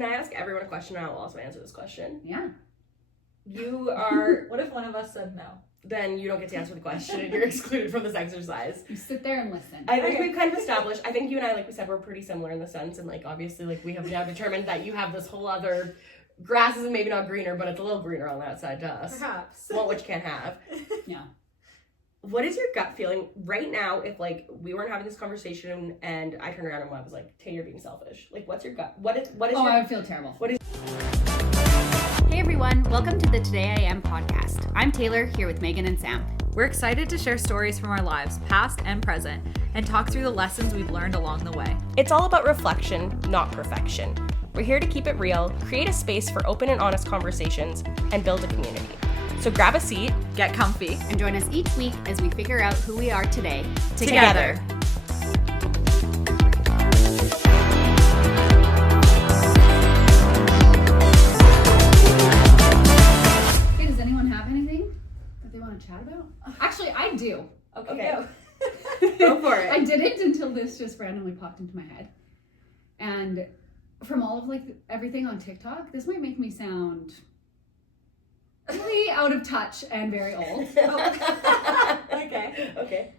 Can I ask everyone a question? I will also answer this question. Yeah. You are... What if one of us said no? Then you don't get to answer the question and you're excluded from this exercise. You sit there and listen. I think we've kind of established, I think you and I, like we said, we're pretty similar in the sense, and like obviously like we have now determined that you have this whole other, grass is maybe not greener, but it's a little greener on that side to us. Perhaps. Well, which you can't have. Yeah. What is your gut feeling right now if like we weren't having this conversation and I turned around and I was like, Tay, you're being selfish. Like what's your gut? What is Oh, your... I would feel terrible. What is... Hey everyone, welcome to the Today I Am podcast. I'm Taylor, here with Megan and Sam. We're excited to share stories from our lives, past and present, and talk through the lessons we've learned along the way. It's all about reflection, not perfection. We're here to keep it real, create a space for open and honest conversations, and build a community. So grab a seat, Get comfy. And join us each week as we figure out who we are today together. Okay, does anyone have anything that they want to chat about? Actually, I do. Okay. Go. Go for it. I didn't until this just randomly popped into my head. And from all of like everything on TikTok, this might make me sound really out of touch and very old. Okay. Okay.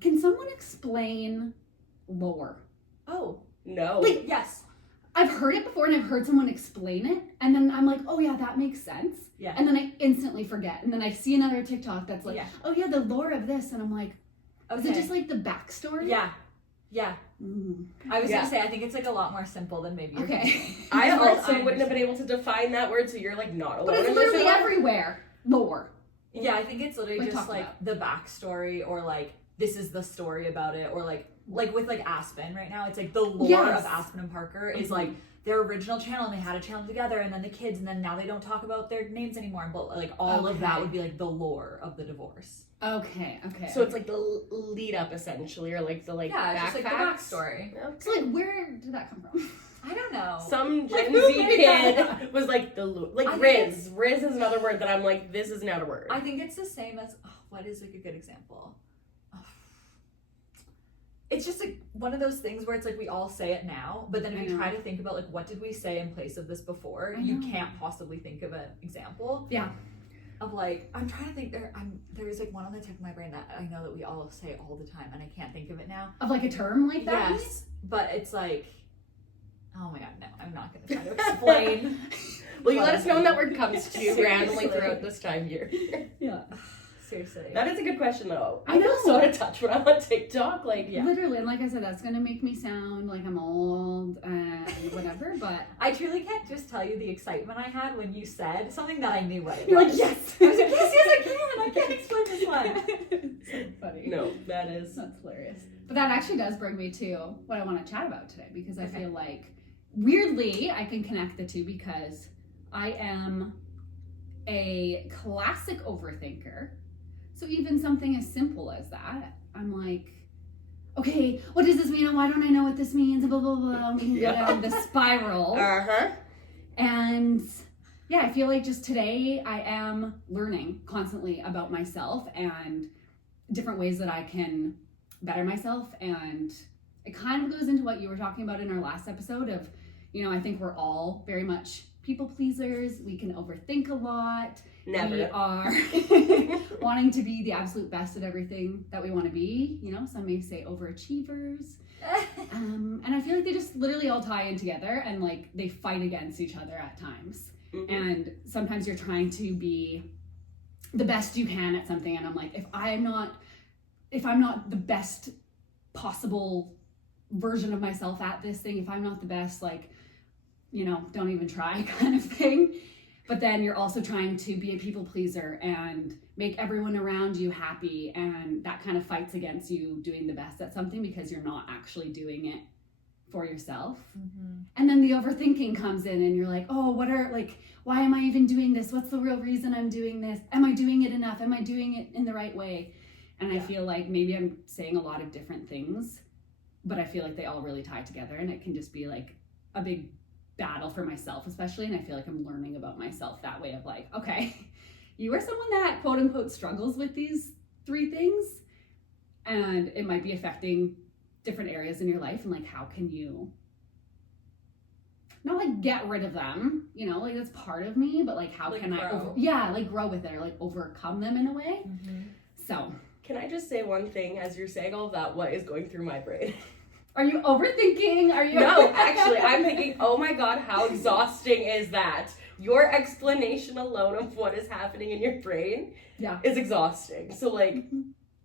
Can someone explain lore? Oh. No. Like, Yes. I've heard it before and I've heard someone explain it, and then I'm like, oh yeah, that makes sense. Yeah. And then I instantly forget. And then I see another TikTok that's like, Yeah. oh yeah, the lore of this. And I'm like, Okay. is it just like the backstory? Yeah. Yeah. Mm. I was Yeah. gonna say, I think it's like a lot more simple than maybe you're Okay. thinking. I Like, also I wouldn't have been understand. able to define that word, so you're like not alone But it's in this literally at all. everywhere. Lore. Yeah, I think it's literally We just talked like about. the backstory, or like this is the story about it, or like with like Aspen right now, it's like the lore Yes. of Aspen and Parker is Mhm. like their original channel, and they had a channel together, and then the kids, and then now they don't talk about their names anymore, but like all of that Okay. would be like the lore of the divorce. Okay. So it's like the lead up essentially, or like the like Yeah, it's back just like facts. the backstory. So like, where did that come from? I don't know. Some Like, Gen who Z made that kid was like like I think Riz. Riz is another word that I'm like, this is not a word. I think it's the same as what is like a good example? Oh. It's just like one of those things where it's like we all say it now, but then if I you know. try to think about like what did we say in place of this before, I you know. can't possibly think of an example Yeah. of like I'm trying to think. There's like one on the tip of my brain that I know that we all say all the time, and I can't think of it now. Of like a term like that? Yes, but it's like, oh my god, no, I'm not gonna try to explain. Will you what let I'm us know when that thinking. word comes to you Seriously. randomly throughout this time here? Yeah. Seriously. That is a good question though. I I feel know. so out of touch when I'm on TikTok. Like, Yeah. Literally, and like I said, that's gonna make me sound like I'm old and whatever, but I truly can't just tell you the excitement I had when you said something that I knew what it you're like, was. yes! I was like, yes, I can. I can't explain this one. So funny. no, that is. That's hilarious. But that actually does bring me to what I want to chat about today, because I Okay. feel like weirdly I can connect the two, because I am a classic overthinker. So even something as simple as that, I'm like, okay, what does this mean? And why don't I know what this means? And blah, blah, blah. We can go Yeah. down the spiral. Uh-huh. And yeah, I feel like just today I am learning constantly about myself and different ways that I can better myself. And it kind of goes into what you were talking about in our last episode of, you know, I think we're all very much people pleasers. We can overthink a lot. Never. We are wanting to be the absolute best at everything that we want to be. You know, some may say overachievers. And I feel like they just literally all tie in together, and like they fight against each other at times. Mhm. And sometimes you're trying to be the best you can at something, and I'm like, if I'm not the best possible version of myself at this thing, if I'm not the best, like, you know, don't even try kind of thing. But then you're also trying to be a people pleaser and make everyone around you happy, and that kind of fights against you doing the best at something because you're not actually doing it for yourself. Mm-hmm. And then the overthinking comes in, and you're like, oh, why am I even doing this? What's the real reason I'm doing this? Am I doing it enough? Am I doing it in the right way? And I Yeah. feel like maybe I'm saying a lot of different things, but I feel like they all really tie together, and it can just be like a big battle for myself, especially. And I feel like I'm learning about myself that way of like, okay, you are someone that quote unquote struggles with these three things, and it might be affecting different areas in your life, and like, how can you not like get rid of them, you know, like that's part of me, but like how Like can grow. like grow with it or like overcome them in a way. So Can I just say one thing as you're saying all of that? What is going through my brain? are you overthinking? Are you No, actually, I'm thinking, oh my god, how exhausting is that? Your explanation alone of what is happening in your brain is exhausting. So, like,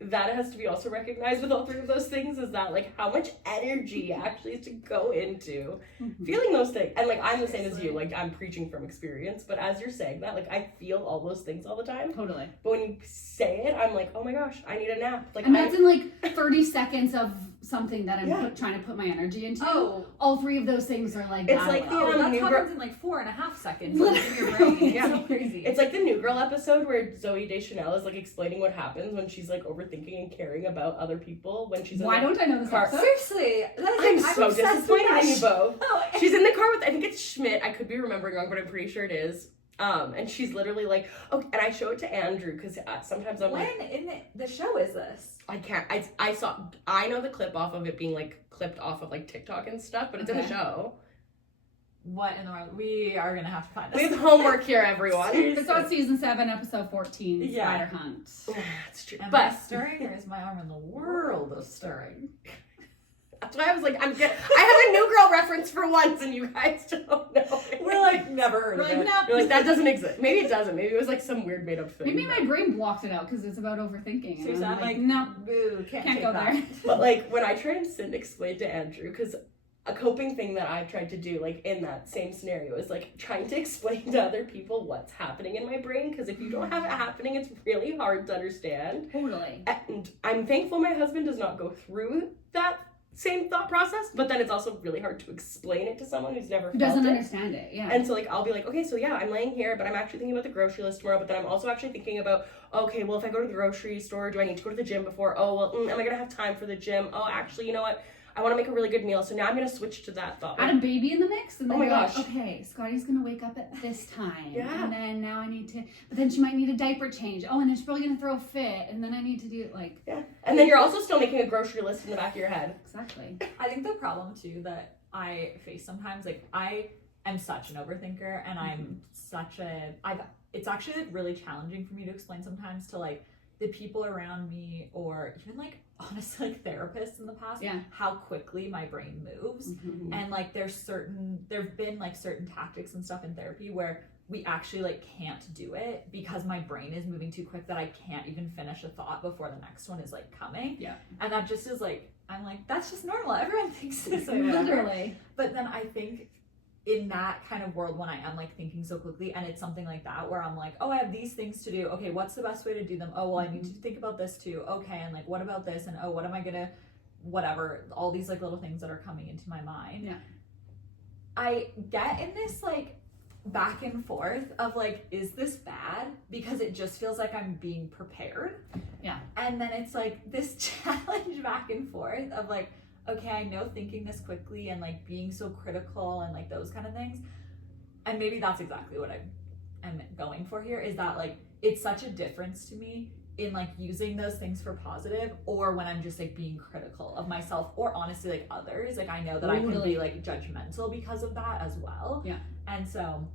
that has to be also recognized with all three of those things, is that, like, how much energy actually is to go into feeling those things. And, like, I'm the same as you. Like, I'm preaching from experience. But as you're saying that, like, I feel all those things all the time. Totally. But when you say it, I'm like, oh my gosh, I need a nap. Like, And that's in like 30 seconds of something that I'm trying to put my energy into. Oh. All three of those things are like It's like Oh, that New happens in like 4.5 seconds in your brain. It's So crazy. It's like the New Girl episode where Zooey Deschanel is like explaining what happens when she's like overthinking and caring about other people when she's in Why the don't I know this car. episode? Seriously, that I'm is so obsessed with disappointed in you that both. show. She's in the car with, I think it's Schmidt. I could be remembering wrong, but I'm pretty sure it is. And she's literally like, oh, and I show it to Andrew because sometimes I'm When like, in the show is this? I can't. I know the clip off of it being like clipped off of like TikTok and stuff, but it's in the Okay. show. What in the world? We are gonna have to find We this. have homework here, everyone. It's on season 7, episode 14, Yeah. Spider Hunt. That's true. Am I But stirring or is my arm in the world of stirring? that's why I was like, I have a New Girl reference for once, and you guys don't know. We're like never heard We're of like, it. no. You're like, that doesn't exist. Maybe it doesn't. Maybe it was like some weird made up thing. Maybe my brain blocked it out because it's about overthinking. And Seriously, I'm I'm like, no, boo, can't can't take go that. there. But like when I try and sit and explain to Andrew, because a coping thing that I've tried to do, like in that same scenario, is like trying to explain to other people what's happening in my brain. Because if you don't have it happening, it's really hard to understand. Totally. And I'm thankful my husband does not go through that same thought process. But then it's also really hard to explain it to someone who's never Who felt doesn't it. understand it, yeah. And so, like, I'll be like, okay, so yeah, I'm laying here, but I'm actually thinking about the grocery list tomorrow. But then I'm also actually thinking about, okay, well, if I go to the grocery store, do I need to go to the gym before? Oh, well, am I going to have time for the gym? Oh, actually, you know what? I want to make a really good meal. So now I'm going to switch to that thought. Add a baby in the mix, and then Oh my you're like, gosh. okay, Scotty's gonna wake up at this time, Yeah. and then now I need to, but then she might need a diaper change. Oh, and then she's probably gonna throw a fit, and then I need to do like Yeah. And then you're also still making a grocery list in the back of your head. exactly. I think the problem too that I face sometimes, like I am such an overthinker and I'm such a it's actually like really challenging for me to explain sometimes to like the people around me or even like honestly like therapists in the past how quickly my brain moves. And like there've been like certain tactics and stuff in therapy where we actually like can't do it because my brain is moving too quick that I can't even finish a thought before the next one is like coming. Yeah. And that just is like, I'm like, that's just normal. Everyone thinks this way. whatever. Literally. But then I think in that kind of world when I am like thinking so quickly and it's something like that where I'm like, oh, I have these things to do. Okay, what's the best way to do them? Oh, well, I need to think about this too. Okay, and like, what about this? And oh, what am I gonna, whatever, all these like little things that are coming into my mind. Yeah. I get in this like back and forth of like, is this bad? Because it just feels like I'm being prepared. Yeah. And then it's like this challenge back and forth of like, okay, I know thinking this quickly and like being so critical and like those kind of things. And maybe that's exactly what I'm going for here is that like, it's such a difference to me in like using those things for positive or when I'm just like being critical of myself or honestly like others. Like I know that I can be like judgmental because of that as well. Yeah. And so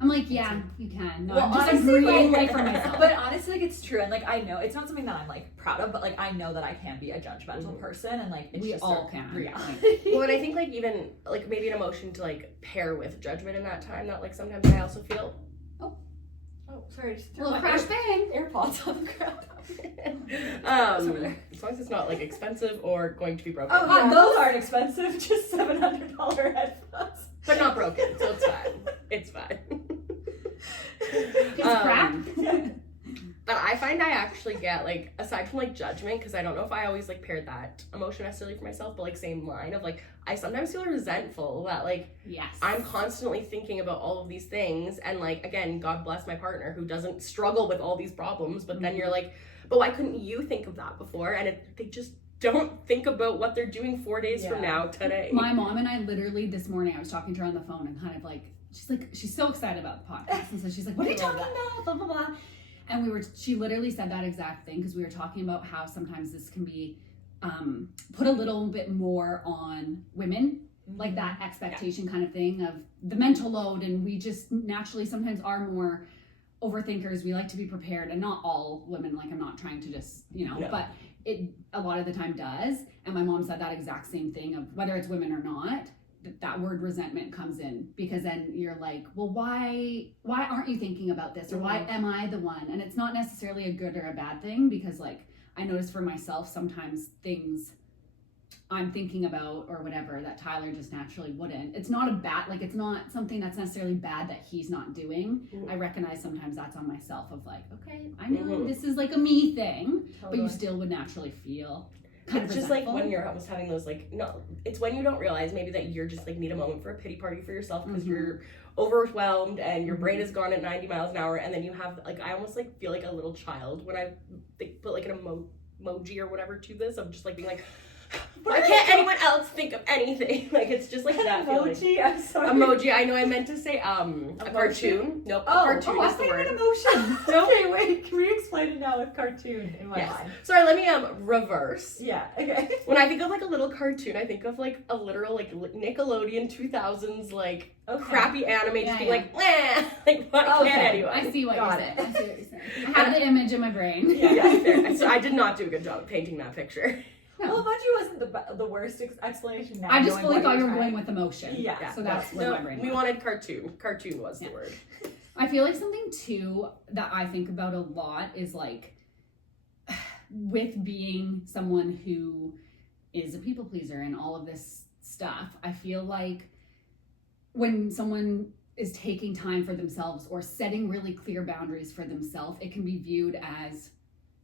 I'm like, yeah, you can. No, well, I'm just honestly, agreeing like, for myself. But honestly, like it's true, and like I know it's not something that I'm like proud of, but like I know that I can be a judgmental person, and like it's We just all a can. reality. Well, and I think like even like maybe an emotion to like pair with judgment in that time that like sometimes I also feel. Oh, sorry, just A threw little my crash bang. AirPods on the ground. As long as it's not like expensive or going to be broken. Oh, yeah, those aren't expensive, just $700 headphones. But not broken, so it's fine. It's fine. It's crap. But I find I actually get like, aside from like judgment, because I don't know if I always like paired that emotion necessarily for myself, but like same line of like, I sometimes feel resentful that like, Yes. I'm constantly thinking about all of these things. And like, again, God bless my partner who doesn't struggle with all these problems. But then you're like, but why couldn't you think of that before? And they just don't think about what they're doing 4 days from now today. My mom and I literally this morning, I was talking to her on the phone and kind of like, she's so excited about the podcast. And so she's like, what are you talking about? Blah, blah, blah. And she literally said that exact thing because we were talking about how sometimes this can be put a little bit more on women like that expectation kind of thing of the mental load, and we just naturally sometimes are more overthinkers. We like to be prepared, and not all women, like I'm not trying to just, but it a lot of the time does. And my mom said that exact same thing of whether it's women or not, that word resentment comes in, because then you're like, well, why aren't you thinking about this, or why am I the one? And it's not necessarily a good or a bad thing, because like I notice for myself sometimes things I'm thinking about or whatever that Tyler just naturally wouldn't. It's not a bad, like it's not something that's necessarily bad that he's not doing. I recognize sometimes that's on myself of like, okay, I know this is like a me thing, but you still would naturally feel kind of just resentful. like when you're almost having those like, no, it's when you don't realize maybe that you're just like need a moment for a pity party for yourself because you're overwhelmed and your brain is gone at 90 miles an hour, and then you have like, I almost like feel like a little child when I put like an emoji or whatever to this of just like being like, why can't anyone else think of anything? Like it's just like that emoji. Feeling. I'm sorry. Emoji. I know. I meant to say a cartoon. Nope. A cartoon is the word. Emotion. Okay, wait. Can we explain it now with cartoon in my mind? Sorry. Let me reverse. Yeah. Okay. When I think of like a little cartoon, I think of like a literal like Nickelodeon 2000s like crappy anime, just being like, meh. Like why can't anyone? I see what you're saying. I see what you're saying. I have the image in my brain. Yeah. So I did not do a good job of painting that picture. No. Well, emoji wasn't the worst explanation. Now I just fully thought you were going with emotion. Yeah. So that's where my brain went. We wanted cartoon. Cartoon was the word. I feel like something too that I think about a lot is like with being someone who is a people pleaser and all of this stuff, I feel like when someone is taking time for themselves or setting really clear boundaries for themselves, it can be viewed as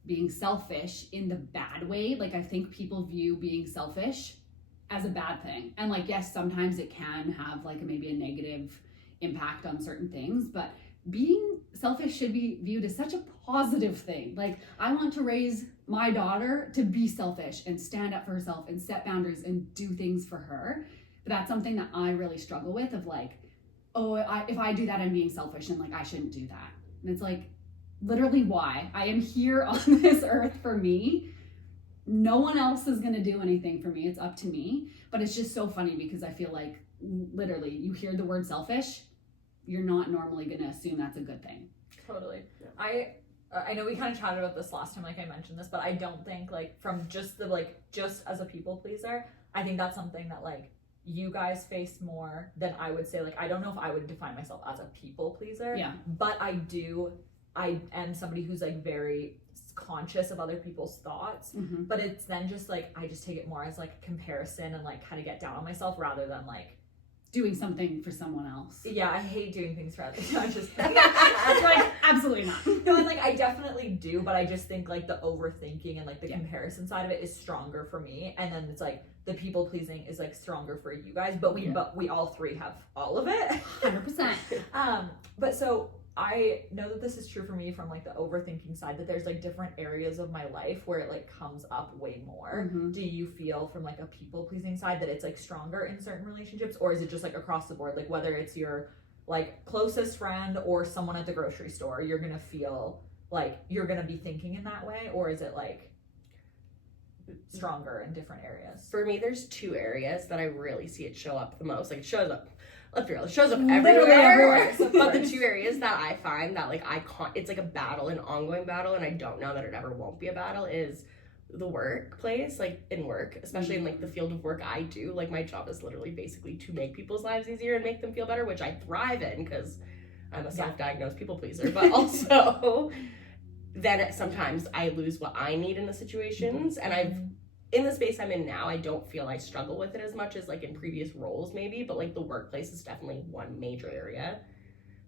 being selfish in the bad way. Like I think people view being selfish as a bad thing. And like, yes, sometimes it can have like maybe a negative impact on certain things, but being selfish should be viewed as such a positive thing. Like I want to raise my daughter to be selfish and stand up for herself and set boundaries and do things for her. But that's something that I really struggle with of like, if I do that, I'm being selfish and like, I shouldn't do that. And it's like, literally why? I am here on this earth for me. No one else is going to do anything for me. It's up to me. But it's just so funny because I feel like literally you hear the word selfish, you're not normally going to assume that's a good thing. Totally. I know we kind of chatted about this last time, like I mentioned this, but I don't think like from just as a people pleaser, I think that's something that like you guys face more than I would say. Like I don't know if I would define myself as a people pleaser. Yeah. But I am somebody who's like very conscious of other people's thoughts, but it's then just like I just take it more as like comparison and like kind of get down on myself rather than like doing something for someone else. Yeah, I hate doing things for others. I just like absolutely not. No, and like I definitely do, but I just think like the overthinking and like the comparison side of it is stronger for me, and then it's like the people pleasing is like stronger for you guys. But we all three have all of it, 100%. But so I know that this is true for me from like the overthinking side, that there's like different areas of my life where it like comes up way more. Do you feel from like a people pleasing side that it's like stronger in certain relationships, or is it just like across the board, like whether it's your like closest friend or someone at the grocery store, you're gonna feel like you're gonna be thinking in that way, or is it like stronger in different areas? For me, there's two areas that I really see it show up the most. Like it shows up, let's be real, it shows up everywhere. But the two areas that I find that like it's like a battle, an ongoing battle, and I don't know that it ever won't be a battle, is the workplace, like in work, especially in like the field of work I do. Like my job is literally basically to make people's lives easier and make them feel better, which I thrive in because I'm a self-diagnosed people pleaser. But also then sometimes I lose what I need in the situations, and in the space I'm in now, I don't feel I struggle with it as much as like in previous roles maybe, but like the workplace is definitely one major area.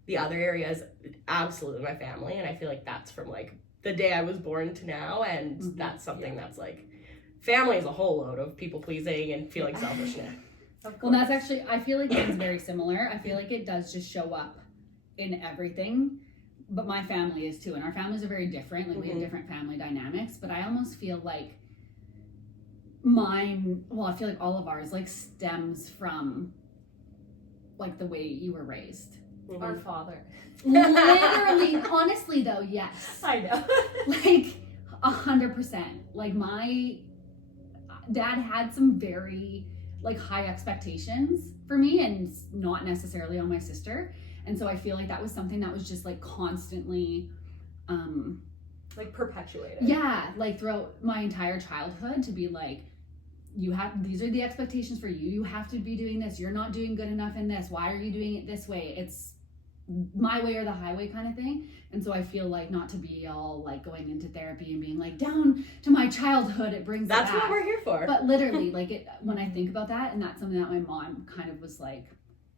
The other area is absolutely my family, and I feel like that's from like the day I was born to now, and that's something that's like, family is a whole load of people pleasing and feeling selfishness. Well, that's actually, I feel like it's very similar. I feel like it does just show up in everything, but my family is too, and our families are very different. Like we have different family dynamics, but I almost feel like mine, well, I feel like all of ours like stems from like the way you were raised. Our father. Literally, honestly though, yes. I know. Like 100%. Like my dad had some very like high expectations for me and not necessarily on my sister. And so I feel like that was something that was just like constantly like perpetuated. Yeah, like throughout my entire childhood, to be like, these are the expectations for you. You have to be doing this. You're not doing good enough in this. Why are you doing it this way? It's my way or the highway kind of thing. And so I feel like not to be all like going into therapy and being like down to my childhood, it brings That's it back. what we're here for. But literally, like when I think about that, and that's something that my mom kind of was like,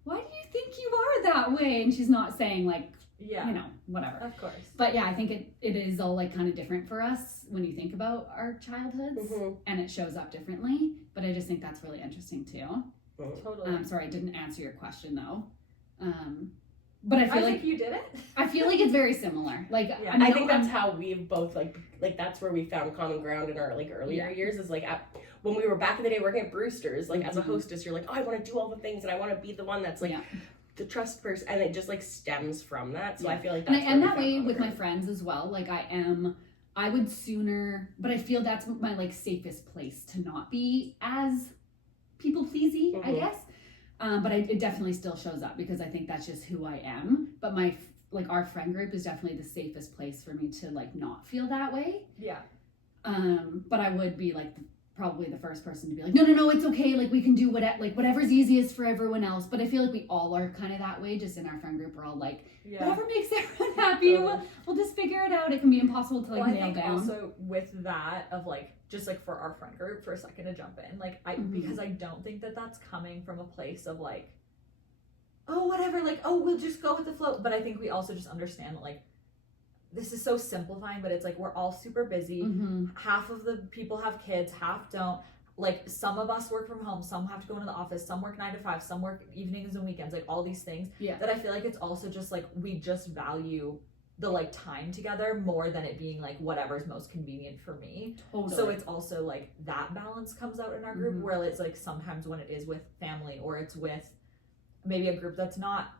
why do you think you are that way? And she's not saying like, you know, whatever. Of course. But yeah, I think it is all like kind of different for us when you think about our childhoods, and it shows up differently. But I just think that's really interesting too. Totally. Sorry, I didn't answer your question though. But I feel like you did it. I feel like it's very similar. Like, yeah. I think that's how we've both like that's where we found common ground in our like earlier years, is like when we were back in the day working at Brewster's, like as a hostess, you're like, oh, I want to do all the things and I want to be the one that's like the trust person, and it just like stems from that. So I feel like that's and that way with my friends as well. Like I would sooner, but I feel that's my like safest place to not be as people pleasy, I guess. But it definitely still shows up because I think that's just who I am. But our friend group is definitely the safest place for me to like not feel that way. Yeah. But I would be like probably the first person to be like, no, it's okay. Like we can do whatever's easiest for everyone else. But I feel like we all are kind of that way. Just in our friend group, we're all like, whatever makes everyone happy, we'll just figure it out. It can be impossible to like nail down. Also with that of like, just like for our friend group, for a second to jump in, like because I don't think that that's coming from a place of like, oh whatever, like oh we'll just go with the flow. But I think we also just understand that like this is so simplifying, but it's like we're all super busy. Half of the people have kids, half don't. Like some of us work from home, some have to go into the office, some work 9 to 5, some work evenings and weekends, like all these things. That I feel like it's also just like we just value the like time together more than it being like whatever's most convenient for me. Totally. So it's also like that balance comes out in our group where it's like sometimes when it is with family or it's with maybe a group that's not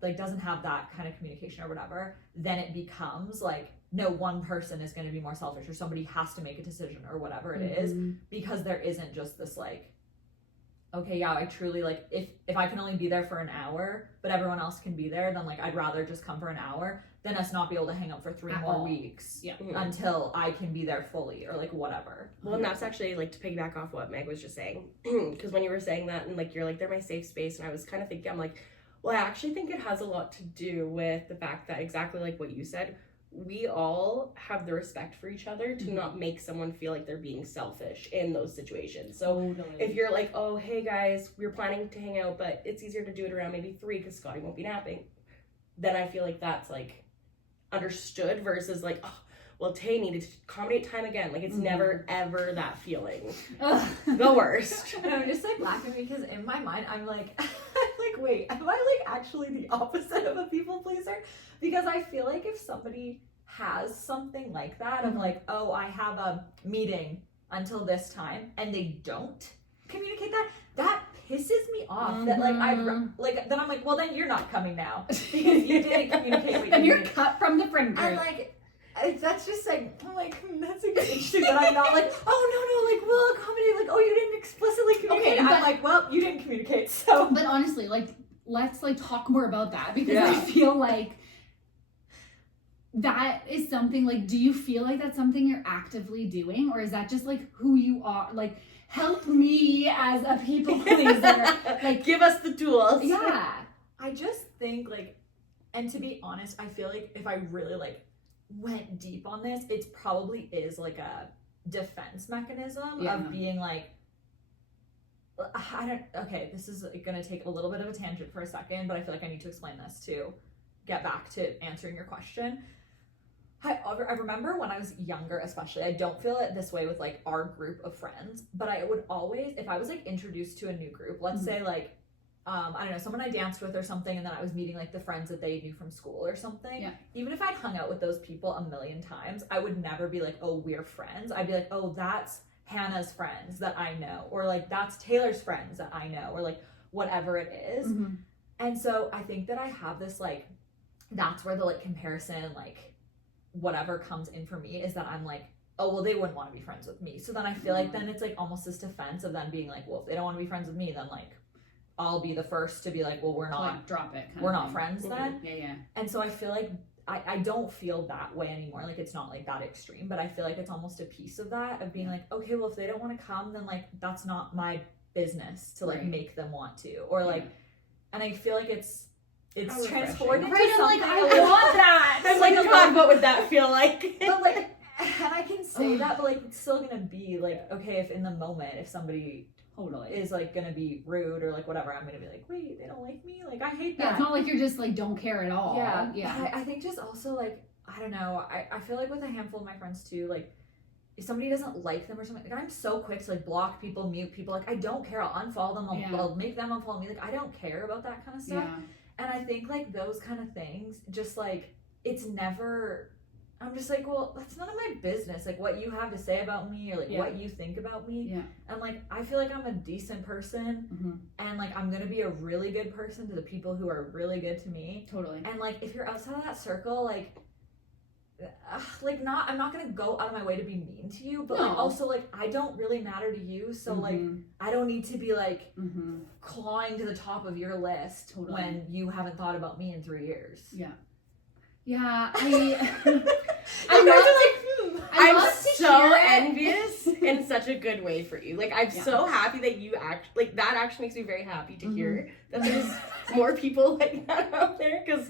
like doesn't have that kind of communication or whatever, then it becomes like no one person is going to be more selfish or somebody has to make a decision or whatever it is, because there isn't just this like, okay, yeah, I truly like if I can only be there for an hour but everyone else can be there, then like I'd rather just come for an hour than us not be able to hang out for 3 more weeks until I can be there fully or like whatever. Well, and that's actually like to piggyback off what Meg was just saying, because when you were saying that and like you're like they're my safe space, and I was kind of thinking, I'm like, well, I actually think it has a lot to do with the fact that exactly like what you said, we all have the respect for each other to not make someone feel like they're being selfish in those situations. So if you're like, oh hey guys, we're planning to hang out but it's easier to do it around maybe 3 because Scotty won't be napping, then I feel like that's like understood versus like, oh well, Tay needed to accommodate time again. Like it's never ever that feeling. The worst. And I'm just like laughing because in my mind I'm like wait, am I like actually the opposite of a people pleaser? Because I feel like if somebody has something like that of like, oh, I have a meeting until this time and they don't communicate that pisses me off. That like then I'm like, well then you're not coming now because you didn't communicate what and you're cut from the friend group. And like that's just like, I'm like, that's interesting that I'm not like, oh no, like we'll accommodate, like, oh you didn't explicitly communicate. I'm like, well, you didn't communicate, so. But honestly, like, let's like talk more about that because I feel like that is something like, do you feel like that's something you're actively doing, or is that just like who you are? Like, help me as a people pleaser. Like, give us the tools. Yeah. I just think like, and to be honest, I feel like if I really like went deep on this, it probably is like a defense mechanism of being like, okay, this is gonna take a little bit of a tangent for a second, but I feel like I need to explain this to get back to answering your question. I remember when I was younger, especially, I don't feel it this way with like our group of friends, but I would always, if I was like introduced to a new group, let's say like I don't know, someone I danced with or something, and then I was meeting like the friends that they knew from school or something. Even if I'd hung out with those people a million times, I would never be like, oh, we're friends. I'd be like, oh, that's Hannah's friends that I know, or like that's Taylor's friends that I know, or like whatever it is. And so I think that I have this like, that's where the like comparison and like whatever comes in for me, is that I'm like, oh, well, they wouldn't want to be friends with me. So then I feel like then it's like almost this defense of them being like, well, if they don't want to be friends with me, then like I'll be the first to be like, well, we're not, like, drop it. We're not friends then. Yeah. And so I feel like I don't feel that way anymore. Like, it's not like that extreme, but I feel like it's almost a piece of that, of being like, okay, well, if they don't want to come, then like that's not my business to like make them want to, or like, and I feel like it's transformed into something. I want that. I'm like, God, what would that feel like? But like, and I can say that, but like, it's still gonna be like, okay, if in the moment, if somebody is like gonna be rude or like whatever, I'm gonna be like, wait, they don't like me? Like, I hate that. Yeah, it's not like you're just like don't care at all. Yeah. I think just also like, I don't know, I feel like with a handful of my friends too, like, if somebody doesn't like them or something, like, I'm so quick to like block people, mute people. Like, I don't care. I'll unfollow them. I'll make them unfollow me. Like, I don't care about that kind of stuff. Yeah. And I think like those kind of things, just like, it's never, I'm just like, well, that's none of my business. Like, what you have to say about me or like what you think about me. Yeah. And like, I feel like I'm a decent person, and like, I'm gonna be a really good person to the people who are really good to me. Totally. And like, if you're outside of that circle, like I'm not gonna go out of my way to be mean to you, but like, also like, I don't really matter to you, so like, I don't need to be like clawing to the top of your list when you haven't thought about me in 3 years. Yeah, I'm so envious in such a good way for you. Like, I'm so happy that you that actually makes me very happy to hear that there's more people like that out there, because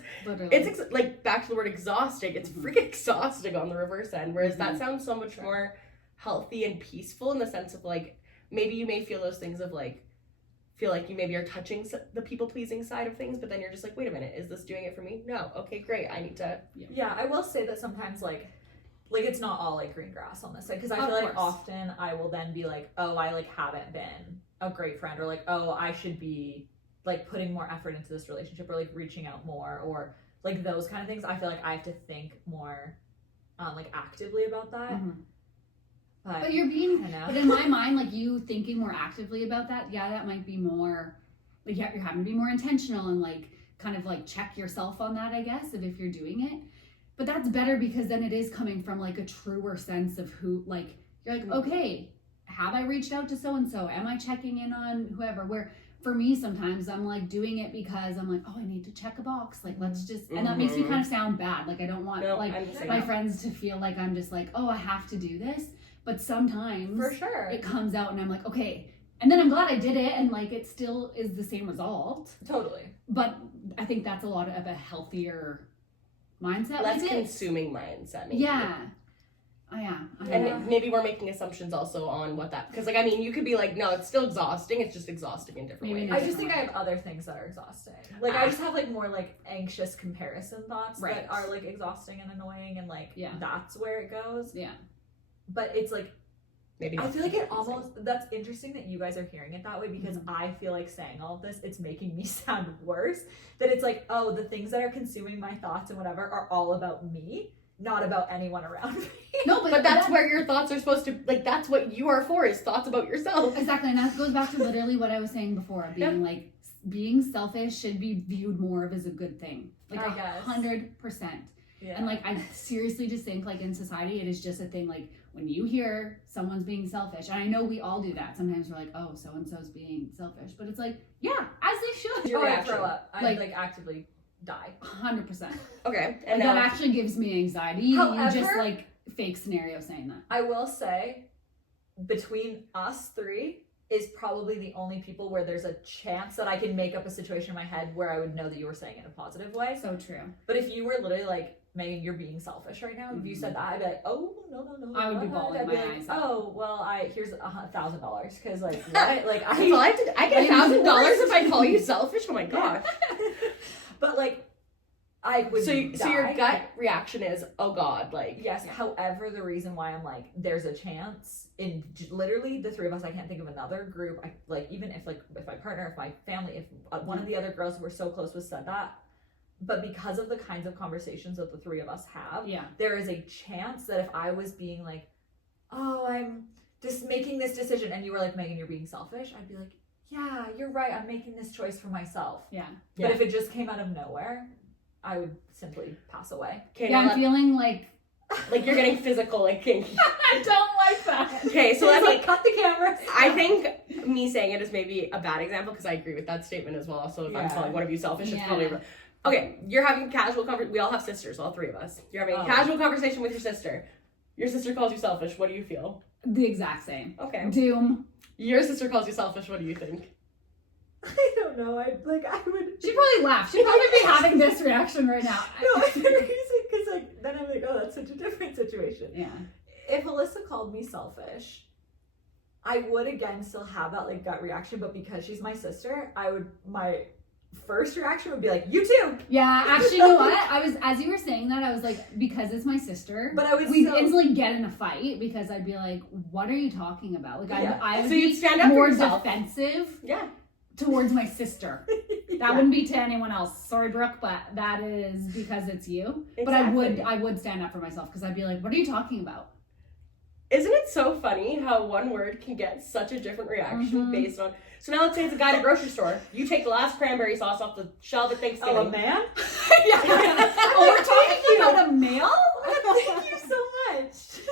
it's like, back to the word exhausting, it's freaking exhausting on the reverse end, whereas that sounds so much more healthy and peaceful in the sense of like, maybe you may feel those things of like, feel like you maybe are touching the people-pleasing side of things, but then you're just like, wait a minute, is this doing it for me? No. Okay, great. I need to... Yeah, I will say that sometimes, like it's not all, like, green grass on this side, because I feel like often I will then be like, oh, I, like, haven't been a great friend, or like, oh, I should be, like, putting more effort into this relationship, or, like, reaching out more, or, like, those kind of things. I feel like I have to think more, like, actively about that. But you're being, but in my mind, like, you thinking more actively about that, that might be more, like, you're having to be more intentional and, like, kind of, like, check yourself on that, I guess, if you're doing it. But that's better, because then it is coming from, like, a truer sense of who, like, you're like, okay, have I reached out to so-and-so? Am I checking in on whoever? Where, for me, sometimes I'm, like, doing it because I'm like, oh, I need to check a box. Like, let's just, and that makes me kind of sound bad. Like, I don't want, my friends to feel like I'm just like, oh, I have to do this. But sometimes for sure it comes out and I'm like, okay. And then I'm glad I did it, and like, it still is the same result. Totally. But I think that's a lot of a healthier mindset. Less consuming mindset, maybe. Yeah. And maybe we're making assumptions also on what that, because like, I mean, you could be like, no, it's still exhausting, it's just exhausting in different ways. I just think I have other things that are exhausting. Like, I just have like more like anxious comparison thoughts that are like exhausting and annoying, and like, that's where it goes. Yeah. But it's like, maybe I feel like it almost, that's interesting that you guys are hearing it that way, because I feel like saying all of this, it's making me sound worse. That it's like, oh, the things that are consuming my thoughts and whatever are all about me, not about anyone around me. No, but that's where your thoughts are supposed to, like, that's what you are for, is thoughts about yourself. Exactly, and that goes back to literally what I was saying before, being like, being selfish should be viewed more of as a good thing. Like, 100%. Yeah. And like, I seriously just think, like, in society, it is just a thing. Like, when you hear someone's being selfish, and I know we all do that. Sometimes we're like, oh, so-and-so's being selfish. But it's like, yeah, as they should. Your reaction. I throw up. I like actively die. 100%. Okay. And that actually gives me anxiety. However, you just like fake scenario saying that. I will say, between us three is probably the only people where there's a chance that I can make up a situation in my head where I would know that you were saying it in a positive way. So true. But if you were literally like, Megan, you're being selfish right now. If you said that, I'd be like, oh, no. I would be bawling my eyes out. Oh, well, here's $1,000 because like what? Like I get $1,000 if I call you selfish. Oh my gosh. But like, I would. So your gut reaction is, oh God, like yes. Yeah. However, the reason why I'm like, there's a chance in literally the three of us. I can't think of another group. I like, even if my partner, if my family, if one of the other girls who were so close was said that. But because of the kinds of conversations that the three of us have, there is a chance that if I was being like, oh, I'm just making this decision, and you were like, Megan, you're being selfish, I'd be like, yeah, you're right, I'm making this choice for myself. Yeah. But if it just came out of nowhere, I would simply pass away. I'm feeling like Like, you're getting physical, like, kinky. I don't like that. Okay, so that's like, cut the cameras. I think me saying it is maybe a bad example because I agree with that statement as well. So if I'm Yeah. calling one of you selfish, it's Yeah. probably okay. You're having a casual conversation. We all have sisters, all three of us. You're having a casual conversation with your sister. Your sister calls you selfish. What do you feel? The exact same. Okay. Doom. Your sister calls you selfish. What do you think? I don't know. I would. She'd probably laugh. She'd probably be having this reaction right now. No, it's the reason because like then I'm like, oh, that's such a different situation. Yeah. If Alyssa called me selfish, I would again still have that like gut reaction, but because she's my sister, my first reaction would be like, you too. Yeah, actually, you know what? I was, as you were saying that, I was like, because it's my sister, But I would we'd still- instantly get in a fight because I'd be like, what are you talking about? Like, Yeah. I would So you'd be stand up for more yourself. defensive Yeah. towards my sister. That Yeah. wouldn't be to anyone else. Sorry, Brooke, but that is because it's you. But I Exactly. would stand up for myself because I'd be like, what are you talking about? Isn't it so funny how one word can get such a different reaction based on? So now let's say it's a guy at a grocery store. You take the last cranberry sauce off the shelf at Thanksgiving. Oh, a man? Yeah. Oh, we're talking about a male? Thank you so much.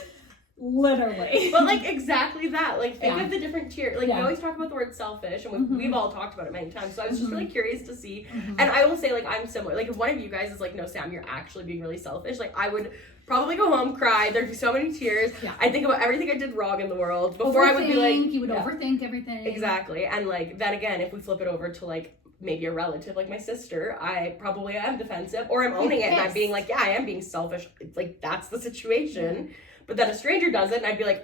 Literally. But like exactly that. Like think Yeah. of the different tier. Like Yeah. we always talk about the word selfish, and we've all talked about it many times. So I was just Mhm. really curious to see. Mhm. And I will say, like, I'm similar. Like if one of you guys is like, no, Sam, you're actually being really selfish. Like I would probably go home, cry. There'd be so many tears. Yeah. I think about everything I did wrong in the world before I would be like, you would yeah. overthink everything. Exactly. And like then again, if we flip it over to like maybe a relative like my sister, I probably am defensive or I'm owning it and I'm being like, yeah, I am being selfish. It's like that's the situation. But then a stranger does it and I'd be like,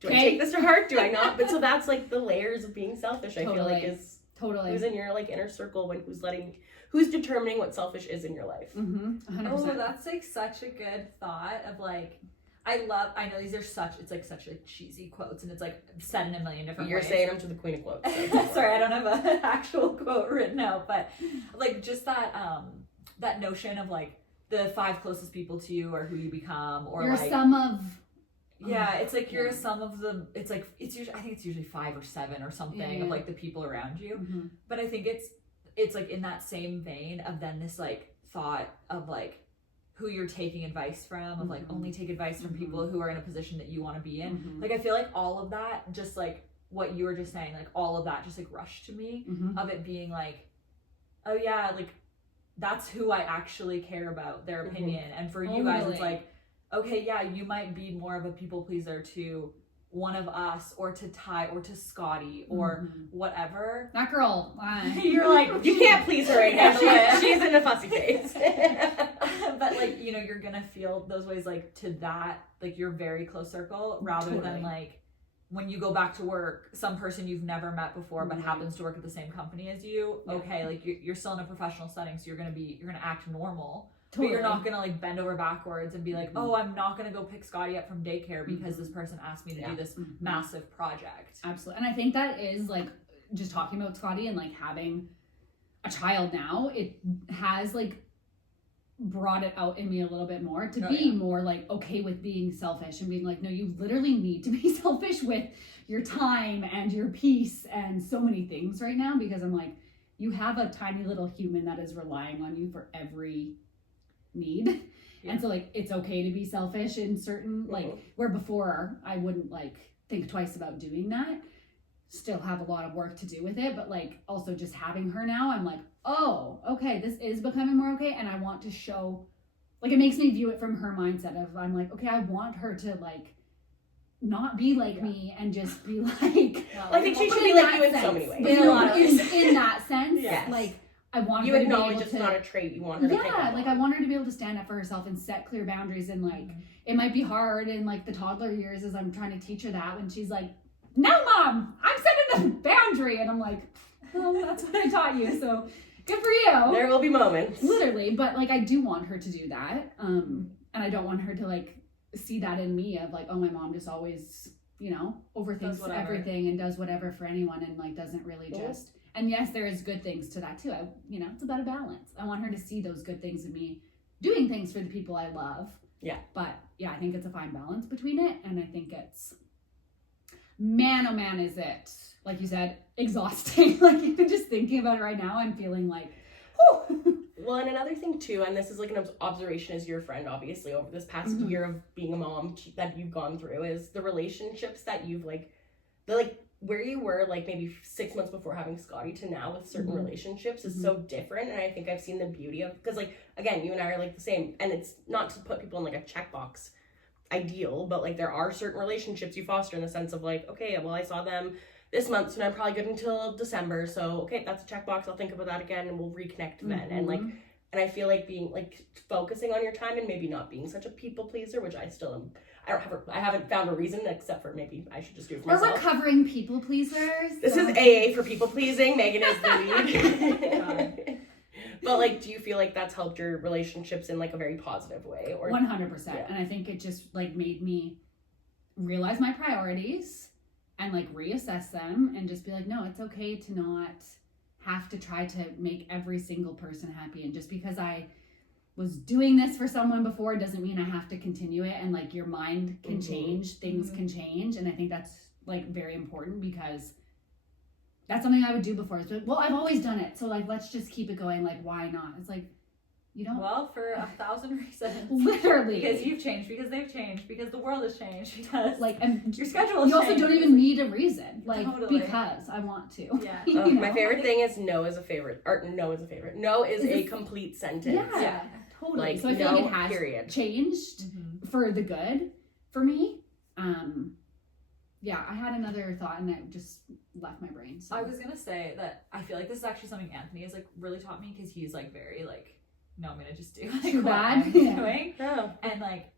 do I take this to heart? Do I not? But so that's like the layers of being selfish, I feel like is Totally. who's in your like inner circle when who's determining what selfish is in your life. 100%. Oh, that's like such a good thought of like, I know these are it's like such like cheesy quotes and it's like said in a million different You're ways. saying them to the queen of quotes. So. Sorry, I don't have an actual quote written out, but like just that that notion of like the 5 closest people to you are who you become, or You're like some of. yeah, it's like you're some of them. It's like it's usually I think it's usually 5 or 7 or something Yeah. of like the people around you. Mhm. But I think it's like in that same vein of then this like thought of like who you're taking advice from, of like only take advice from people who are in a position that you want to be in. Mhm. Like I feel like all of that, just like what you were just saying, like all of that just like rushed to me of it being like, oh yeah, like that's who I actually care about, their opinion. And for you guys, it's like, okay, yeah, you might be more of a people pleaser to one of us or to Ty or to Scotty or whatever. That girl. You're like, You can't please her right now. She's in a fussy phase. but like, you know, you're gonna feel those ways like to that, like your very close circle, rather than like when you go back to work, some person you've never met before but happens to work at the same company as you. Okay, like you're still in a professional setting, so you're gonna act normal. But you're not gonna like bend over backwards and be like, oh, I'm not gonna go pick Scotty up from daycare because this person asked me to do this massive project. Absolutely. And I think that is like just talking about Scotty and like having a child now, it has like brought it out in me a little bit more to be more like okay with being selfish and being like, no, you literally need to be selfish with your time and your peace and so many things right now, because I'm like, you have a tiny little human that is relying on you for every need. And so like it's okay to be selfish in certain like where before I wouldn't like think twice about doing that, still have a lot of work to do with it, but like also just having her now, I'm like, oh, okay, this is becoming more okay. And I want to show, like, it makes me view it from her mindset of, I'm like, okay, I want her to like not be like me and just be like, Well, I think she should be like you in so many ways. In a lot of in that sense, Yes. like I want You her to be acknowledge able it's to, not a trait you want her to pick up like on. I want her to be able to stand up for herself and set clear boundaries, and like it might be hard in like the toddler years as I'm trying to teach her that when she's like, no mom, I'm setting a boundary, and I'm like, well, that's what I taught you, so good for you. There will be moments. Literally, but like I do want her to do that, and I don't want her to like see that in me of like, oh, my mom just always, you know, overthinks everything and does whatever for anyone and like doesn't really just. And yes, there is good things to that too. It's about a balance. I want her to see those good things in me, doing things for the people I love. Yeah. But yeah, I think it's a fine balance between it, and I think it's, man, oh man, is it, like you said, exhausting. Like even just thinking about it right now, I'm feeling like, whew. Well, and another thing too, and this is like an observation as your friend, obviously, over this past year of being a mom that you've gone through, is the relationships that you've where you were like maybe 6 months before having Scotty to now with certain relationships is so different. And I think I've seen the beauty of, because like, again, you and I are like the same, and it's not to put people in like a checkbox ideal, but like there are certain relationships you foster in the sense of like, okay, well, I saw them this month, so I'm probably good until December, so okay, that's a checkbox, I'll think about that again and we'll reconnect then. And like, and I feel like being like focusing on your time and maybe not being such a people pleaser, which I still am. I haven't found a reason except for maybe I should just do it for myself. We're recovering people pleasers. This is AA for people pleasing. Megan is the lead. But like, do you feel like that's helped your relationships in like a very positive way? Or 100%. Yeah. And I think it just like made me realize my priorities and like reassess them and just be like, no, it's okay to not have to try to make every single person happy. And just because I was doing this for someone before doesn't mean I have to continue it. And like your mind can change, things can change. And I think that's like very important, because that's something I would do before. It's like, well, I've always done it, so like let's just keep it going. Like, why not? It's like, you don't. Well, for 1,000 reasons. Literally. Because you've changed, because they've changed, because the world has changed, because like, and your schedule has you also changed. don't even need a reason, like Totally. because I want to. Yeah. You know? My favorite thing is no is a favorite, or no is a favorite. No is a complete sentence. Yeah, totally. Like, so I feel no, like it has period. changed for the good for me. Yeah, I had another thought and it just left my brain. So. I was gonna say that I feel like this is actually something Anthony has like really taught me, because he's like very like, no, I'm gonna just do like Too what bad. I'm Yeah. doing, Oh. and like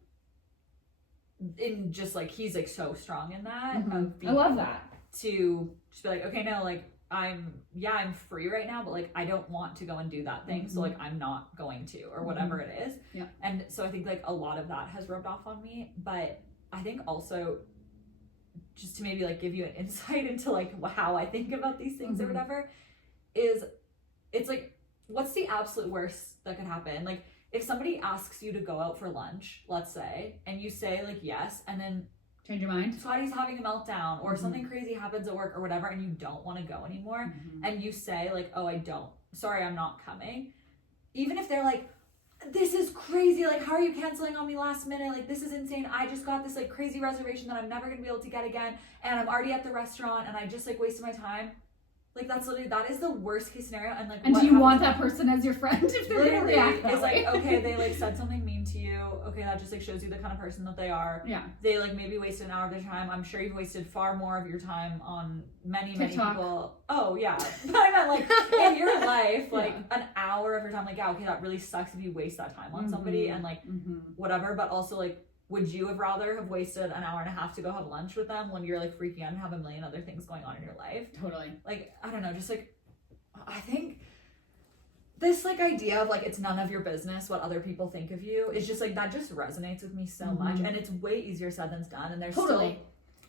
in just like he's like so strong in that. Of being I love that. to just be like, okay, no, like I'm free right now, but like I don't want to go and do that thing, so like I'm not going to, or whatever it is. Yeah. And so I think like a lot of that has rubbed off on me, but I think also just to maybe like give you an insight into like how I think about these things or whatever, is it's like, what's the absolute worst that could happen? Like if somebody asks you to go out for lunch, let's say, and you say like yes, and then Change your mind. Scotty's having a meltdown or something crazy happens at work or whatever, and you don't want to go anymore, and you say like, oh, sorry, I'm not coming. Even if they're like, this is crazy, like how are you canceling on me last minute, like this is insane, I just got this like crazy reservation that I'm never gonna be able to get again, and I'm already at the restaurant and I just like wasted my time. Like that's literally, that is the worst case scenario. And like, and do you want that person as your friend if they're gonna react that it's way? like, okay, they like said something mean to you, okay, that just like shows you the kind of person that they are. Yeah. They like maybe wasted an hour of their time. I'm sure you've wasted far more of your time on many TikTok. people. Oh yeah, but I meant like in your life, like an hour of your time, like yeah, okay, that really sucks if you waste that time on somebody and like whatever, but also like, would you have rather have wasted an hour and a half to go have lunch with them when you're like freaking out and have a million other things going on in your life? Totally. Like, I don't know, just like, I think this like idea of like it's none of your business what other people think of you is just like, that just resonates with me so much, and it's way easier said than done. And there's still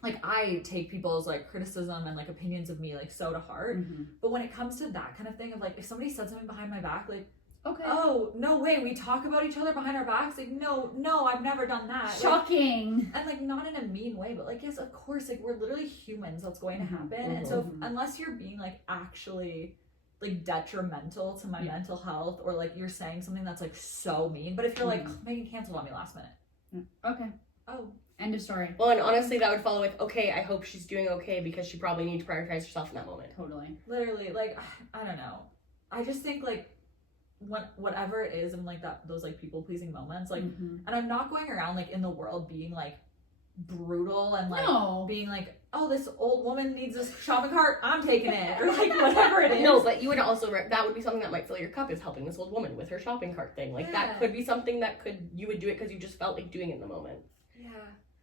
like, I take people's like criticism and like opinions of me like so to heart, but when it comes to that kind of thing of like, if somebody said something behind my back, like, okay, oh no way, we talk about each other behind our backs, like no, I've never done that. Shocking. Like, and like not in a mean way, but like, yes, of course, like we're literally humans, that's going to happen. And so unless you're being like actually like detrimental to my mental health, or like you're saying something that's like so mean, but if you're like, oh, Megan canceled on me last minute, okay, oh, end of story. Well, and honestly, that would follow with, okay, I hope she's doing okay, because she probably needs to prioritize herself in that moment. Totally. literally, like I don't know, I just think like whatever it is, and like those like people pleasing moments, like, and I'm not going around like in the world being like brutal and like being like, oh, this old woman needs this shopping cart, I'm taking it, or like whatever it is. No, but you would also that would be something that might fill your cup, is helping this old woman with her shopping cart thing. Like that could be something that you would do it because you just felt like doing it in the moment. Yeah.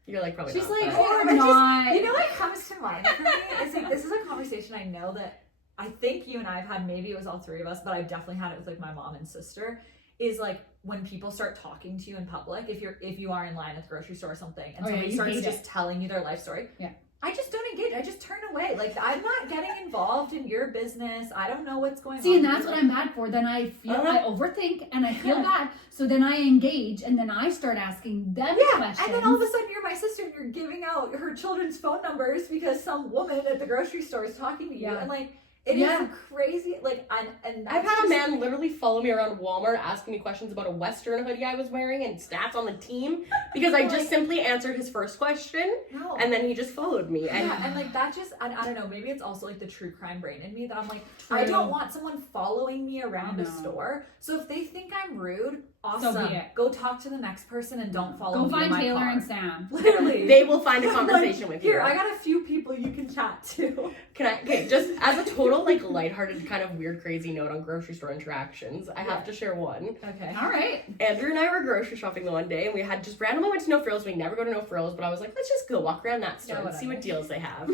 You're like, probably She's not. like, but- or not. Just, you know what comes to mind for me is like, this is a conversation I know that I think you and I have had, maybe it was all three of us, but I've definitely had it with like my mom and sister, is like when people start talking to you in public, if you are in line at the grocery store or something, and somebody starts just telling you their life story. Yeah. I just don't engage. I just turn away. Like, I'm not getting involved in your business. I don't know what's going on. See, and that's what I'm mad for. Then I feel I overthink and I feel bad. So then I engage and then I start asking them questions. And then all of a sudden you're my sister and you're giving out her children's phone numbers because some woman at the grocery store is talking to you. And like, It is crazy. Like, and I've had a man literally follow me around Walmart asking me questions about a Western hoodie I was wearing and stats on the team because I just simply answered his first question and then he just followed me. And like that just, I don't know, maybe it's also like the true crime brain in me that I'm like, I don't want someone following me around a store. So if they think I'm rude, awesome. So go talk to the next person and don't follow me. Go find in my Taylor car. and Sam. Literally. They will find a conversation with you. Here, I got a few people you can chat to. Okay, just as a total like lighthearted kind of weird crazy note on grocery store interactions, I have to share one. Okay. All right. Andrew and I were grocery shopping the one day and we had just randomly went to No Frills. We never go to No Frills, but I was like, let's just go walk around that store and see what deals they have.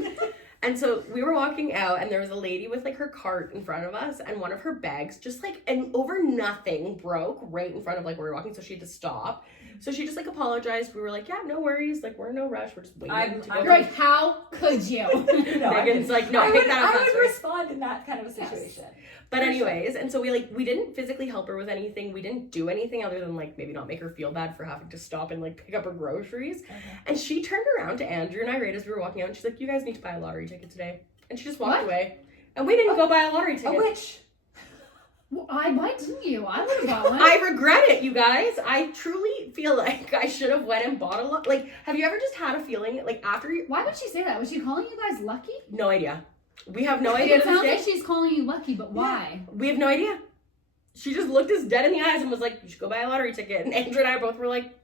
And so we were walking out and there was a lady with like her cart in front of us and one of her bags just like, and over nothing broke right in front of like where we were walking, so she had to stop. So she just like apologized. We were like, yeah, no worries. Like, we're in no rush. We're just waiting to go. You're like, how could you? Megan's like, no, take that I would respond in that kind of a situation. Yes. But anyways, and so we didn't physically help her with anything. We didn't do anything other than like maybe not make her feel bad for having to stop and like pick up her groceries. Okay. And she turned around to Andrew and I right as we were walking out and she's like, you guys need to buy a lottery ticket today. And she just walked away. And we didn't go buy a lottery ticket. A witch. Well, why didn't you? I would have bought one. I regret it, you guys. I truly feel like I should have went and bought a lot. Like, have you ever just had a feeling like after you? Why would she say that? Was she calling you guys lucky? No idea. We have no idea. It sounds like she's calling you lucky, but why? We have no idea. She just looked us dead in the eyes and was like, "You should go buy a lottery ticket." And Andrew and I both were like,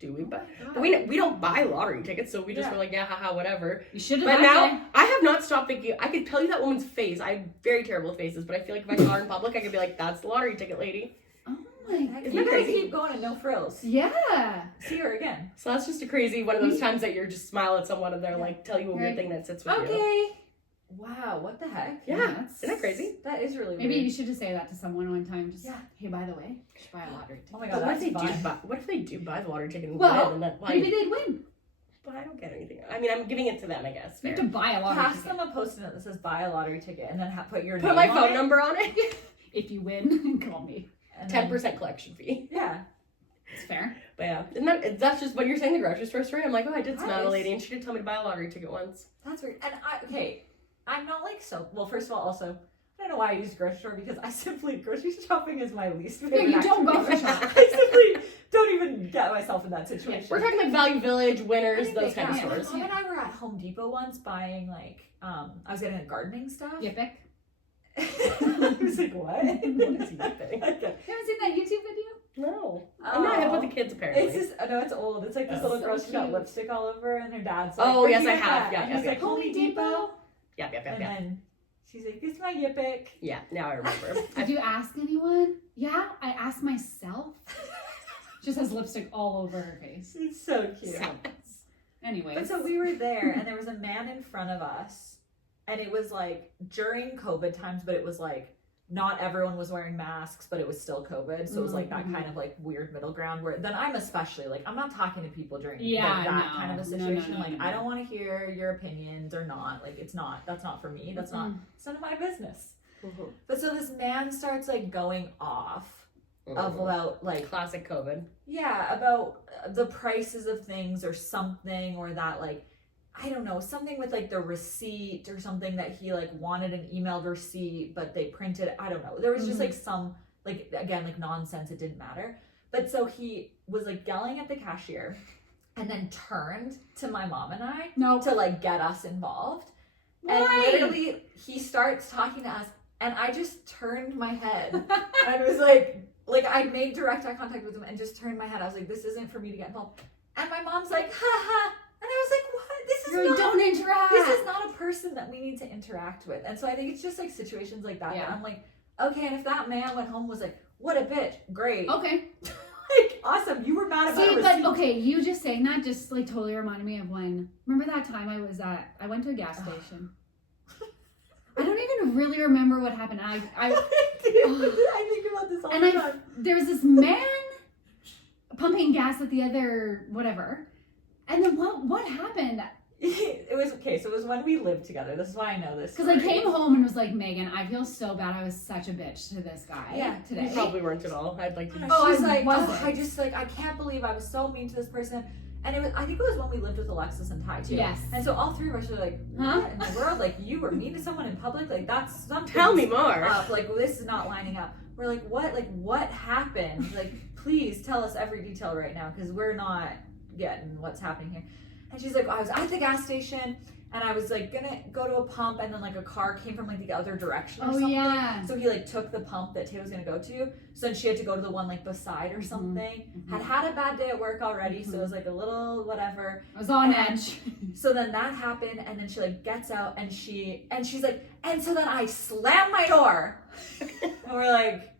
"Do we buy?" But we don't buy lottery tickets, so we just were like, "Yeah, haha, whatever." You should have. But now I have not stopped thinking. I could tell you that woman's face. I have very terrible faces, but I feel like if I saw her in public, I could be like, "That's the lottery ticket lady." Oh my God! Isn't You that guys crazy? keep going and No Frills. Yeah. See her again. So that's just a crazy one of those times that you're just smile at someone and they're like tell you a weird thing that sits with you. Okay. Wow, what the heck? Yeah, isn't that crazy? That is really Maybe weird. you should just say that to someone one time. Just hey, by the way, you should buy a lottery ticket. Oh my But God, what if that's they fun. do buy? What if they do buy the lottery ticket and Well, win? And then, like, maybe they'd win. But I don't get anything. I mean, I'm giving it to them, I guess. You Fair. have to buy a lottery Pass ticket. them a post-it note that says buy a lottery ticket and then put your Put name my on phone it. number on it. If you win, call me. 10% collection fee. Yeah. It's fair. But yeah, that's just when you're saying the grocery store story. I'm like, oh, I did smell a lady, and she did tell me to buy a lottery ticket once. That's weird. And I'm not like well, first of all, also, I don't know why I use grocery store because grocery shopping is my least favorite. Yeah, you don't go for shop. I simply don't even get myself in that situation. We're talking like Value Village, Winners, those kind of stores. My mom and I were at Home Depot once buying I was getting gardening stuff. Yipic. I was like, what? What is he doing? You haven't seen that YouTube video? No. I'm not hip with the kids, apparently. It's just, no, it's old. It's like this little girl, she's got lipstick all over, and her dad's like, oh, "Where'd yes, you I get have. that?" Yeah, and yeah, he's like, Home Depot. Yep. And then she's like, this is my Yipic. Yeah, now I remember. Did you ask anyone? Yeah, I asked myself. Just has lipstick all over her face. It's so cute. Anyways. But so we were there, and there was a man in front of us, and it was like during COVID times, but it was like not everyone was wearing masks, but it was still COVID. So it was like that kind of like weird middle ground where then I'm especially like, I'm not talking to people during that kind of a situation. I don't want to hear your opinions or not. Like, that's not for me. That's not, it's none of my business. But so this man starts like going off about like classic COVID. Yeah, about the prices of things or something, or that like, I don't know, something with like the receipt or something that he like wanted an emailed receipt, but they printed, I don't know. There was just like some, like, again, like nonsense, it didn't matter. But so he was like yelling at the cashier and then turned to my mom and I to like get us involved. Why? And literally he starts talking to us and I just turned my head and was like I made direct eye contact with him and just turned my head. I was like, this isn't for me to get involved. And my mom's like, ha ha. And I was like, what? Don't interact. This is not a person that we need to interact with. And so I think it's just like situations like that that I'm like, okay, and if that man went home and was like, what a bitch, great. Okay. Like, awesome. You were mad about it. But okay, you just saying that just like totally reminded me of when, remember that time I went to a gas station. I don't even really remember what happened. I think about this all the time. There was this man pumping gas at the other whatever. And then what happened? It was okay. So it was when we lived together. This is why I know this. Because I came home and was like, Megan, I feel so bad. I was such a bitch to this guy today. You probably weren't at all. I'd like to. I was like, I just like, I can't believe I was so mean to this person. And I think it was when we lived with Alexis and Ty too. Yes. And so all three of us were like, what in the world? Like, you were mean to someone in public? Like, that's something. Tell me more. Like, well, this is not lining up. We're like, what? Like, what happened? Like, please tell us every detail right now, because we're not getting what's happening here. And she's like, I was at the gas station, and I was like gonna go to a pump, and then like a car came from like the other direction or something. Yeah. So he like took the pump that Tay was gonna go to. So then she had to go to the one like beside or something. Had a bad day at work already, so it was like a little whatever. I was on edge. So then that happened, and then she like gets out, and she's like, and so then I slammed my door. And we're like,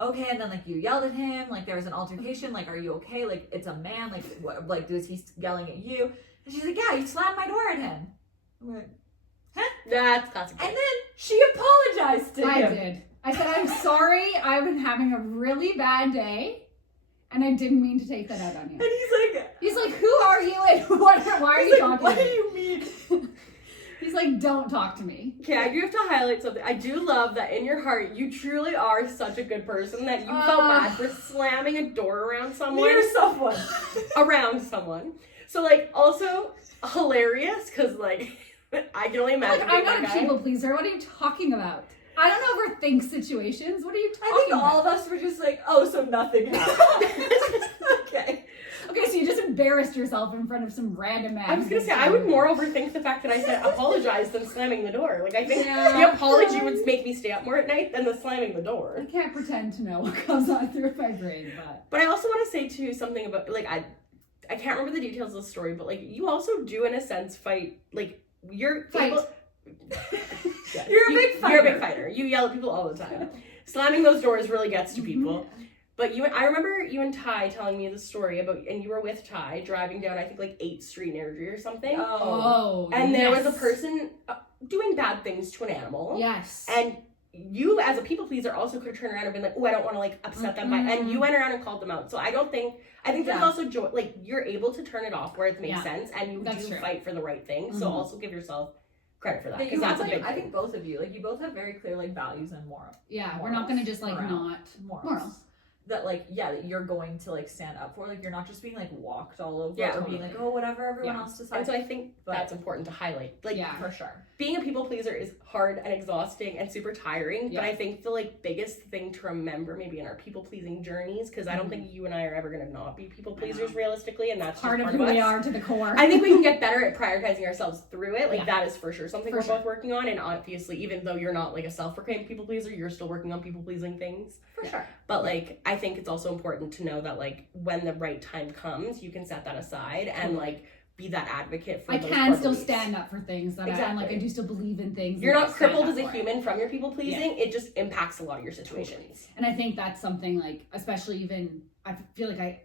okay, and then like you yelled at him, like there was an altercation, like, are you okay? Like, it's a man, like what, like is he yelling at you? And she's like, yeah, you slammed my door at him. I'm like, huh? That's classic. And then she apologized to him. I did. I said, I'm sorry, I've been having a really bad day, and I didn't mean to take that out on you. And He's like, who are you, and why are you talking what to do me? you mean? He's like, don't talk to me. Okay, I do have to highlight something. I do love that in your heart, you truly are such a good person that you felt bad for slamming a door around someone. Near someone. Around someone. So, like, also hilarious, because, like, I can only imagine. Like, I'm not a people pleaser. What are you talking about? I don't overthink situations. What are you talking I think about? all of us were just like, oh, so nothing happened. Okay. Okay, so you just embarrassed yourself in front of some random man. I was gonna say, I would more overthink the fact that I said apologize than slamming the door. Like, I think Yeah. the apology would make me stay up more at night than the slamming the door. I can't pretend to know what comes on through my brain, but... But I also want to say, too, something about, like, I can't remember the details of the story, but, like, you also do, in a sense, fight, like, you're Fight. able... Yes. You're a big fighter. You're a big fighter. You yell at people all the time. Slamming those doors really gets to people. But I remember you and Ty telling me the story about, and you were with Ty driving down, I think, like 8th Street in Airdrie or something. Oh, And there yes. was a person doing bad things to an animal. Yes. And you, as a people pleaser, also could have turned around and been like, oh, I don't want to, like, upset them. And you went around and called them out. So I think there's also joy, like, you're able to turn it off where it makes sense, and you That's do true. fight for the right thing. So also give yourself credit for that, But because you that's have, a like, big I thing. think both of you, like, you both have very clear, like, values and morals. Yeah, we're not gonna just, like, not... Morals. That, like, yeah, that you're going to, like, stand up for. Like, you're not just being, like, walked all over Yeah, or totally. being like, oh, whatever everyone else decides. And so I think But- that's important to highlight. Like, Yeah. For sure. being a people pleaser is hard and exhausting and super tiring, Yeah. but I think the, like, biggest thing to remember maybe in our people pleasing journeys, because I don't think you and I are ever going to not be people pleasers realistically, and that's Part just of part who of we us. are to the core. I think we can get better at prioritizing ourselves through it. Like, Yeah. that is for sure something For we're sure. both working on, and obviously, even though you're not, like, a self-proclaimed people pleaser, you're still working on people pleasing things. For sure. But, like, I think it's also important to know that, like, when the right time comes, you can set that aside and, like, be that advocate for I those can core still beliefs. stand up for things that Exactly. I do still believe in things. You're and not I stand crippled up as a for it. human from your people pleasing. It just impacts a lot of your situations. And I think that's something, like, especially even, I feel like I,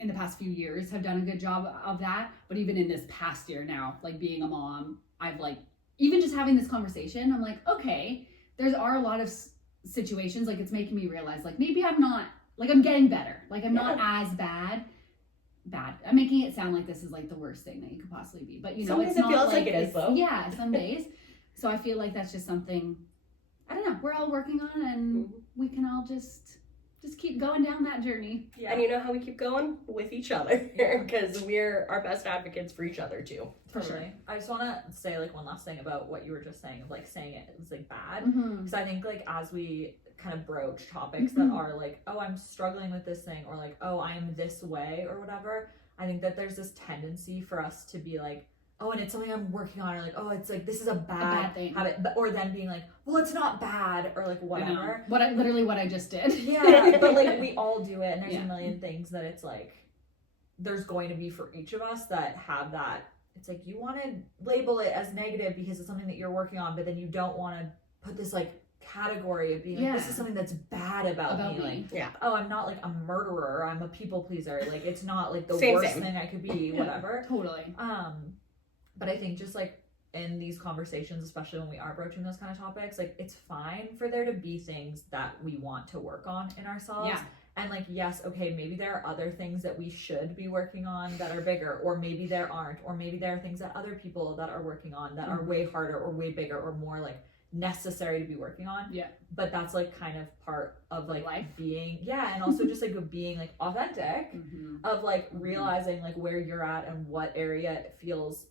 in the past few years, have done a good job of that. But even in this past year now, like, being a mom, I've, like, even just having this conversation, I'm like, okay, there are a lot of situations, like, it's making me realize, like, maybe I'm not, like, I'm getting better. Like, I'm not as bad. I'm making it sound like this is, like, the worst thing that you could possibly be. But, you know, Some it's days it not feels like it is, it's- though. Yeah, some days. So I feel like that's just something, I don't know, we're all working on, and we can all just keep going down that journey. Yeah. And you know how we keep going? With each other. Because we're our best advocates for each other, too. For sure. Totally. I just want to say, like, one last thing about what you were just saying of, like, saying it was, like, bad. Mm-hmm. Because I think, like, as we kind of broach topics that are like, oh, I'm struggling with this thing, or like, oh, I am this way, or whatever, I think that there's this tendency for us to be like, oh, and it's something I'm working on, or like, oh, it's like, this is a bad thing. habit, or then being like, well, it's not bad, or like, whatever. What I just did. Yeah, but like, we all do it, and there's Yeah. a million things that it's like, there's going to be for each of us that have that. It's like, you want to label it as negative because it's something that you're working on, but then you don't want to put this like category of being like, this is something that's bad about me. Like, Yeah. oh, I'm not like a murderer, I'm a people pleaser. Like, it's not like the Same. worst thing I could be, whatever. Totally. But I think just like in these conversations, especially when we are broaching those kind of topics, like, it's fine for there to be things that we want to work on in ourselves. Yeah. And like, yes, okay, maybe there are other things that we should be working on that are bigger, or maybe there aren't, or maybe there are things that other people that are working on that are way harder or way bigger or more like necessary to be working on. Yeah. But that's like kind of part of like life. being, and also just like being like authentic, of like realizing like where you're at and what area it feels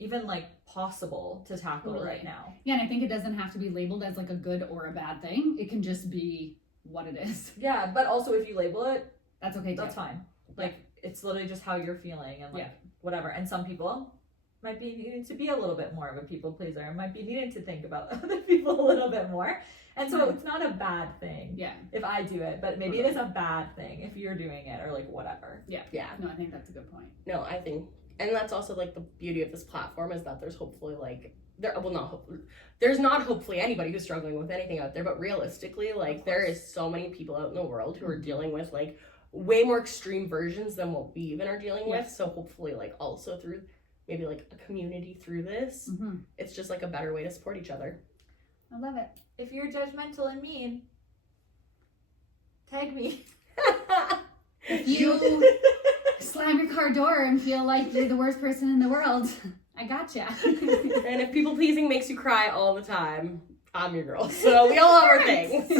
even like possible to tackle right now. Yeah, and I think it doesn't have to be labeled as like a good or a bad thing. It can just be what it is. Yeah, but also if you label it, that's okay too. That's fine. Like it's literally just how you're feeling and like whatever. And some people might be needing to be a little bit more of a people pleaser and might be needing to think about other people a little bit more. And so it's not a bad thing if I do it, but maybe it is a bad thing if you're doing it or like whatever. Yeah. No, I think that's a good point. No, I think, and that's also like the beauty of this platform is that there's hopefully like, there's not hopefully anybody who's struggling with anything out there, but realistically, like there is so many people out in the world who are dealing with like way more extreme versions than what we even are dealing with. So hopefully like also through maybe like a community through this, it's just like a better way to support each other. I love it. If you're judgmental and mean, tag me. If you slam your car door and feel like you're the worst person in the world, I gotcha. And if people pleasing makes you cry all the time, I'm your girl. So we all have our things.